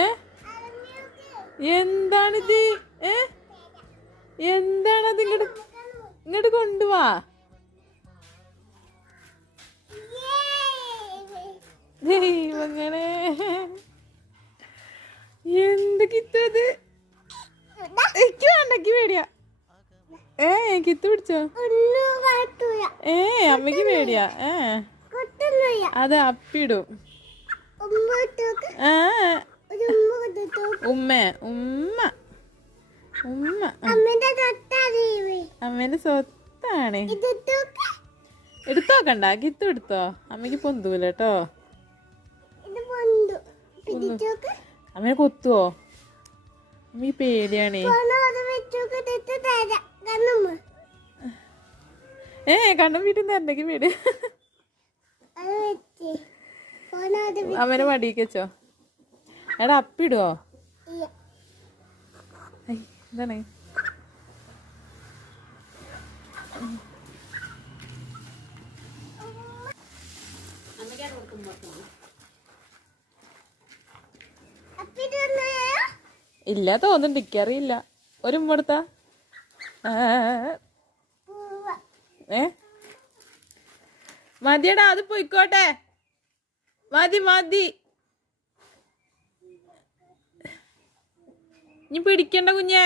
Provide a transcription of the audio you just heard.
ഏ എന്താണിത്? ഏ എന്താണത്? ഇങ്ങോട്ട് കൊണ്ടുവാ. ദൈവങ്ങളെ എന്ത് കിത്തത്? എനിക്ക് വേണ്ടക്ക് പേടിയാ. കിത്ത് പിടിച്ചോ? അമ്മക്ക് പേടിയാ. അത് അപ്പിടും. ഉമ്മ ഉമ്മ ഉമ്മ അമ്മേന്റെ സ്വത്താണ്. എടുത്തോക്കണ്ട, കിത്ത് എടുത്തോ. അമ്മക്ക് പൊന്തൂല കേട്ടോ. അമ്മയെ കൊത്തുവോ? അമ്മക്ക് പേടിയാണേ. കണ്ണും വീട്ടും തരണ്ടെങ്കിൽ പേടി. അമ്മേനെ മടിക്ക് വെച്ചോ. എടാ അപ്പിടുവോ? എന്താണ്? ഇല്ല തോന്നുന്നുണ്ട്, എനിക്കറിയില്ല. ഒരു ഉമ്മടുത്ത മതിയടാ, അത് പോയിക്കോട്ടെ. മതി മതി, ഇനി പിടിക്കണ്ട കുഞ്ഞേ.